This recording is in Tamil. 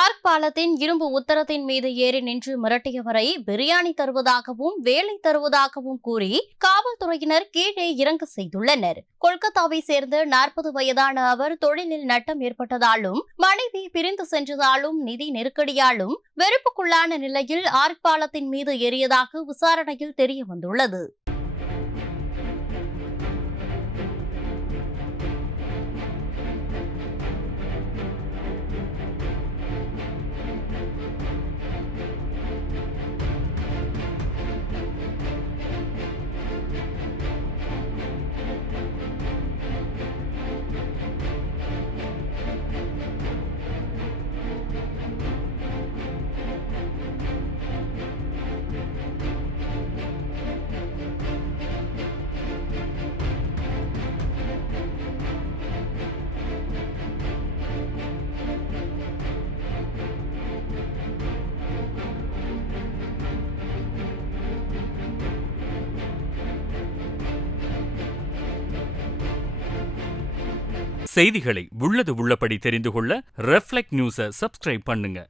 ஆர்க் பாலத்தின் இரும்பு உத்தரத்தின் மீது ஏறி நின்று மிரட்டியவரை பிரியாணி தருவதாகவும் வேலை தருவதாகவும் கூறி காவல்துறையினர் கீழே இறங்க செய்துள்ளனர். கொல்கத்தாவை சேர்ந்த 40 வயதான அவர் தொழிலில் நட்டம் ஏற்பட்டதாலும் மனைவி பிரிந்து சென்றதாலும் நிதி நெருக்கடியாலும் வெறுப்புக்குள்ளான நிலையில் ஆர்க் பாலத்தின் மீது ஏறியதாக விசாரணையில் தெரியவந்துள்ளது. செய்திகளை உள்ளது உள்ளபடி தெரிந்து கொள்ள ரெஃப்ளெக்ட் நியூஸை சப்ஸ்கிரைப் பண்ணுங்க.